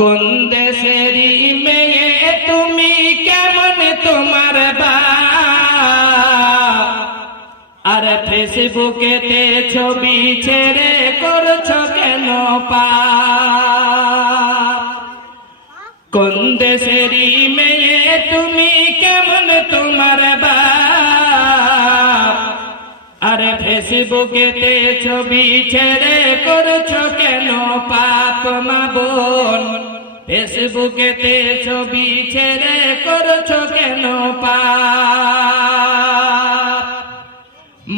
কোন দেশেরই মেয়ে তুমি, কেমন তোমার বাপ? আর ফেসবুকেতে ছবি ছেড়ে করছো কেন পাপ? কোন দেশেরই মেয়ে তুমি, কেমন তোমার বাপ? আর ফেসবুকেতে ছবি ছেড়ে করছো কেন পাপ? মা বোন, ফেসবুকেতে ছবি ছেড়ে করছো কেন পাপ?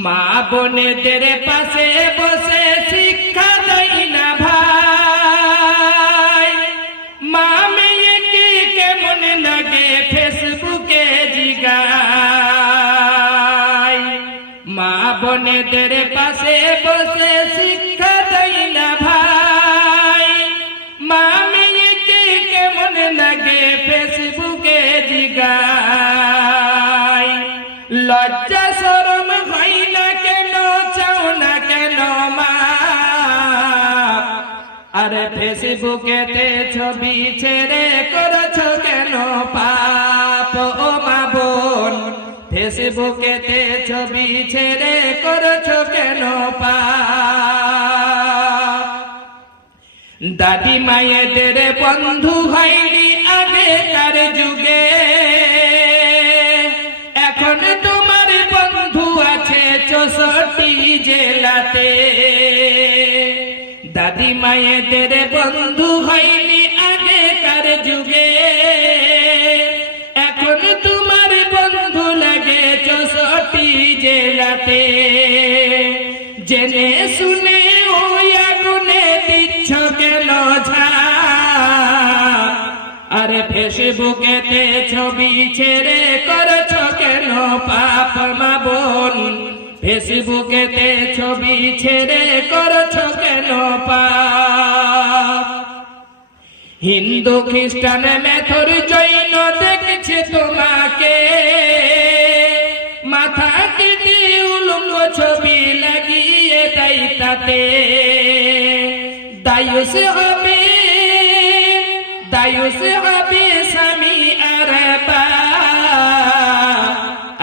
মা বোনেদের পাশে বসে শিক্ষা দেয় না ভাই, মা মেয়েকে কেমন লাগে ফেসবুকে জিগায়। মা বোনেদের পাশে বসে শিক্ষা দেয় না ভাই, মা মেয়েকে কেমন লাগে ফেসবুকে জিগায়। লজ্জা শরম হয় না কেন, চাও না কেন মা? আরে ফেসবুকেতে ছবি ছেড়ে করছো কেন পাপ? ও মা বোন, ফেসবুকেতে ছবি ছেড়ে করছো কেন পাপ? দাদি মায়েদের বন্ধু হয়নি আগেকার যুগে, এখন তোমার বন্ধু আছে 64 জেলাতে। দাদি মায়েদের বন্ধু হয়নি আগেকার যুগে, এখন তোমার বন্ধু লাগে 64 জেলাতে। জেনে শুনে ওই আগুনে দিচ্ছ কেন ঝাঁপ? আরে ফেসবুকেতে ছবি ছেড়ে করছো কেন পাপ? মা বোন, ফেসবুকেতে ছবি ছেড়ে করছো কেন পাপ? হিন্দু খ্রিস্টান মেথর জৈন দেখছে তোমাকে, মাথা কেটে উলঙ্গ ছবি লাগিয়ে দেয় তাতে। দায়ুস হবে, দায়ুস হবে স্বামী আর বাপ।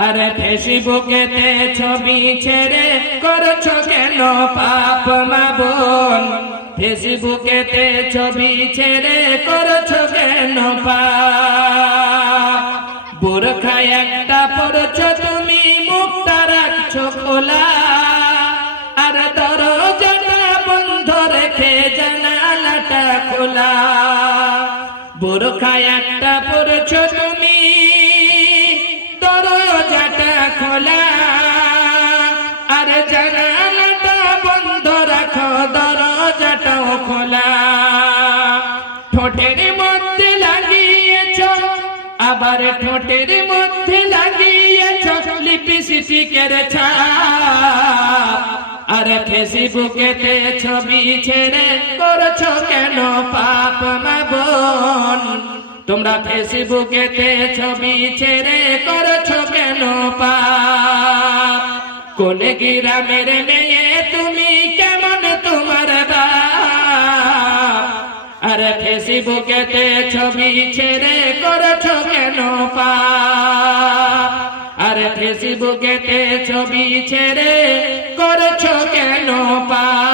আরে ফেসবুকেতে ছবি ছেড়ে করছো কেন পাপ? মা বোন, ফেসবুকেতে ছবি ছেড়ে করছো কেন পাপ? বোরখা একটা পরছো তুমি, মুখটা রাখছো খোলা, আর দরজাটা বন্ধ রেখে জানালাটা খোলা। বোরখা একটা পরছো তুমি, দরজাটা খোলা, আর জানালাটা বন্ধ রাখো, দরজাটাও খোলা। ঠোঁটের মধ্যে লাগিয়েছ, আবার ঠোঁটের মধ্যে লাগিয়েছ লিপস্টিকের ছাপ। আর ফেসবুকেতে ছবি ছেড়ে করছো কেন পাপ? মা বোন, তোমরা ফেসবুকেতে ছবি ছেড়ে করছো কেন পাপ? কোন গ্রামের মেয়ে তুমি, কেমন তোমার বাপ? আর ফেসবুকেতে ছবি ছেড়ে করছো কেন পাপ? আর ফেসবুকেতে ছবি ছেড়ে করছো কেন পাপ?